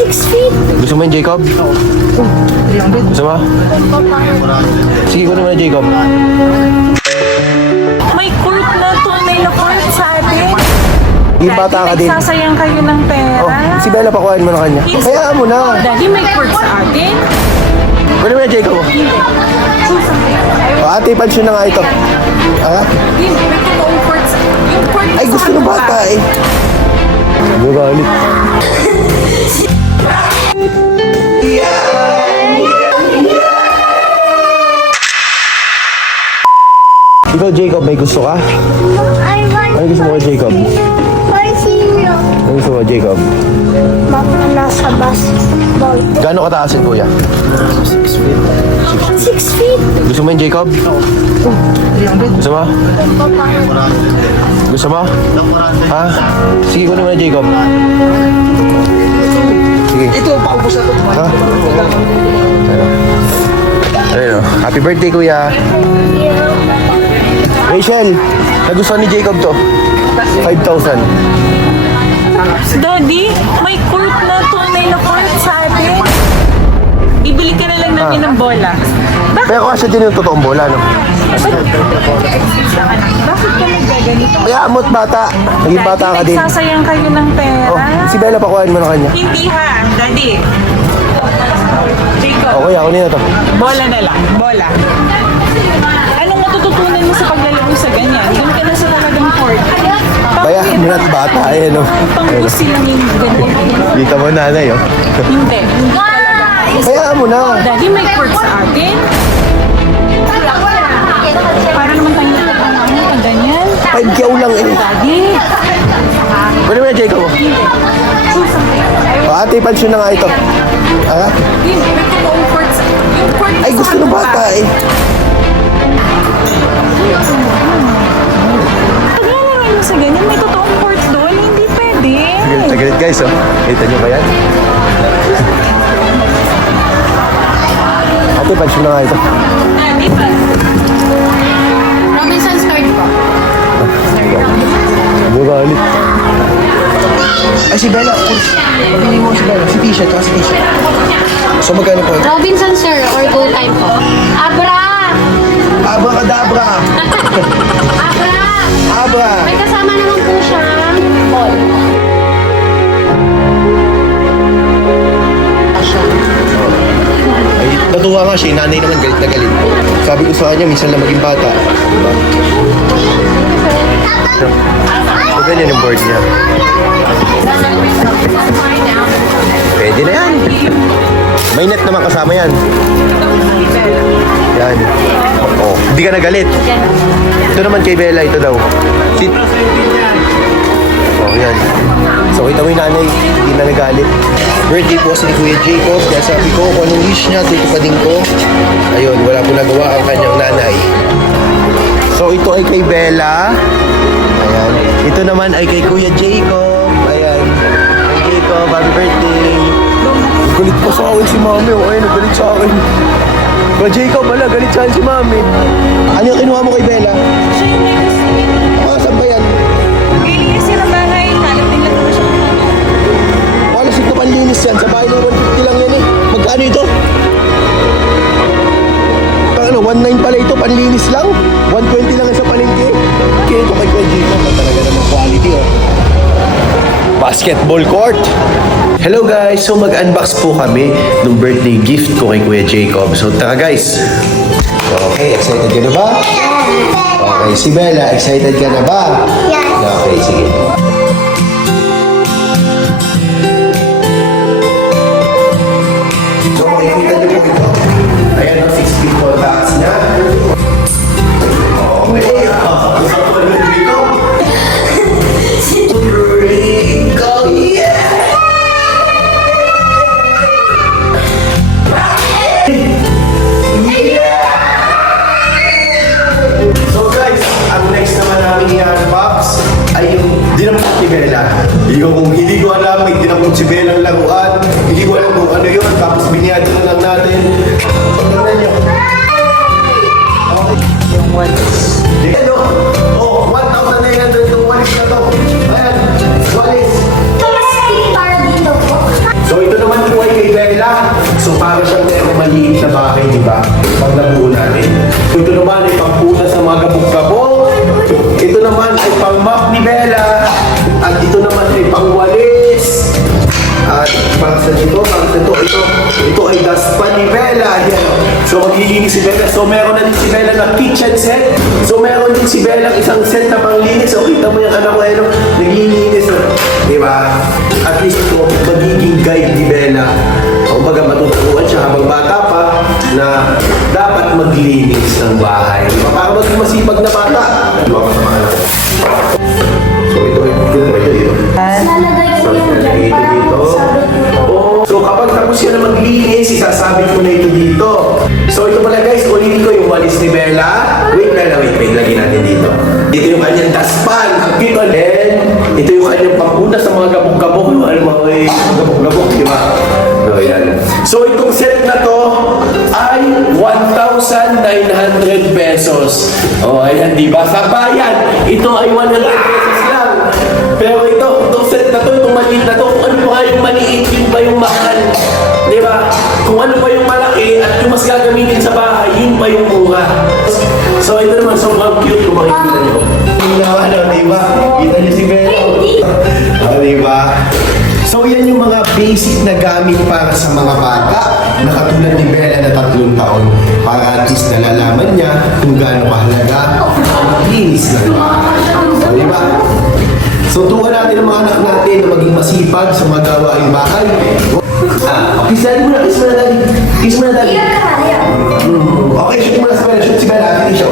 6 feet. Gusto mo yun, Jacob? Gusto mo? Sige, kunin mo na, Jacob. May court na tunay na court, sabi. Yung bata ka din. Nagsasayang kayo ng pera. Oh, si Bella, pakuhain mo na kanya. Hayaan mo na. Daddy, may court sa atin. Kunin mo na, Jacob. Oh, ate, pansyon na nga ito. Ah? Hindi, may totoong court sa... Yung court Ay, gusto ng bata eh. Magalit. Ikaw, Jacob, may gusto ka? I want Ano gusto mo kay Jacob? for zero. Ano gusto mo, Jacob? Nasa basketball. Gano'ng kataas yun, kuya? 6 feet. Gusto mo yun, Jacob? Gusto mo? Gusto mo? Ha? Sige, kunin mo na, Jacob. Sige. Ito, paubos na ito. Ha? Ayun, happy birthday, kuya. Rachel, nagustuhan ni Jacob to. 5,000. Daddy, may court na tunay na court, sabi. Bibili ka na lang namin ng bola. Bakit? Pero kasi din yung totoong bola, no? Bakit ka nagaganito? Kaya amot bata. Naging bata ka din. Nagsasayang kayo ng pera. Oh, si Bella, pakuhain mo na kanya. Hindi ha, Daddy. Jacob, Okay, ako nila to. bola na lang. Bola. Anong matututunan mo sa paglalaro sa ganyan? Doon ka na sa talagang court. Kaya, minat bata, eh, no? Pangbusi lang yung ganyan. Kita mo nanay, oh. Hindi. Hindi talaga. Kaya mo na. Daddy, may court sa atin. Para naman tayo natatanaw ng ganyan. 5K lang, eh. Daddy. Pwede mo na, Jacob. Oh, ate, pansyon na nga ito. Ah? Hindi, may totoong court sa... Yung court Ay, gusto ng bata, eh. Paglalaro mo sa ganyan, may totoong court doon. Hindi pwede. Tagalit, guys, oh. Kita nyo ba yan? Ate, pansyon na nga ito. Daddy, Robinson's card po. Magalit. Ay, si Bella. Pagpili mo si Bella. Si Tisha, tsaka si Tisha. So, magkano po? Robinson, sir, or go time po. Abra! Abracadabra! Abra! Abra! May kasama naman po siyang ball. Ay, natuwa nga siya. Yung nanay naman, galit na galit. Sabi ko sa kanya, minsan lang maging bata. Diba? So, ganyan yung board niya. Pwede na yan. May net naman kasama yan. Yan. Oh, hindi ka nagalit. Ito naman kay Bella, ito daw. Sit. Oh, yan. So, kita mo yung nanay, hindi na nagalit. Birthday po si Kuya Jacob. Kaya sabi ko, kung anong wish niya, ito pa din ko. Ayun, wala po nagawa ang kanyang nanay. So, ito ay kay Bella. Ayan. Ito naman ay kay Kuya Jacob. Ayan. Kuya Jacob, happy birthday. Galit pa sa akin si Mami. O, ayun, galit sa akin. Kuya Jacob, wala, galit sa akin si Mami. Ano yung kinuha mo kay Bella? siya yung next. Ah, saan ba yan? Kailangan siya ng bahay. Kalap din lang naman siya. Wala, sit na panlinis yan. Sa bahay ng 150 lang yan eh. Magkano ito? Ano, 1.9 pala ito, panlinis lang. 120 lang sa palengke. Okay, ito kay Kuya Jacob. Talaga namang quality, oh. Basketball court. Hello guys, so mag-unbox po kami ng birthday gift ko kay Kuya Jacob. So tara guys. Okay, excited ka na ba? Okay, si Bella, excited ka na ba? Yes. Okay, sige. So, makikita niyo po ito. Ayan, 6 feet po taas na. Okay, Rico, yeah! So guys, ang next naman namin i-unbox ay yung So para siyang may maliit na bahay, di ba? Pag nabuo natin. Ito naman ay pangpuna sa mga gabog-gabog. Ito naman ay pang-map ni Bella. At ito naman ay pang-walis. At para sa ito, ito ay daspan ni Bella. Yan. So maglilinis si Bella. So meron na din si Bella na kitchen set. So meron din si Bella isang set na panglinis. So kita mo yung anak ko, naglilinis. Di ba? At least ito, magiging guide ni Bella. Kumbaga matuturuan siya habang bata pa na dapat maglinis ng bahay. Di ba? Para maging masipag na bata. Di ba? Kasamahan ako. So ito. Lalagay ko yan. Oh, so kapag tapos ka na maglinis, isasabit ko na ito dito. So ito pala guys, ulitin ko yung walis ni Bella. Wait, lagyan natin dito. Dito yung kanyang daspan. Dito din. Ito yung kanyang panguna sa mga gabog-gabog. Ano mga gabog-gabog, di ba? So, yan. So itong set na to ay 1,900 pesos. Oh, ayan, di ba? Sa bayan, ito ay 100 pesos lang. Pero itong set na to, itong maliit na to, kung ano pa yung maliit, yun pa yung mahal. Di ba? Kung ano pa yung malaki at yung mas gagamitin sa bahay, yun pa yung mura. So ito naman, sobrang cute kung makikita nyo. Ano, di ba? Kita nyo si Bella. Di ba? So yan yung mga basic na gamit para sa mga bata na katulad ni Bella na 3 taon para at least nalalaman niya kung gaano kahalaga ang linis ng bahay. So, di ba? So tuwan natin ang mga anak natin na maging masipag sa mga gawaing bahay. Kiss daddy muna, kiss muna daddy. Kiss muna daddy. Okay, shoot muna sa Bella, shoot si Bella, atin siya.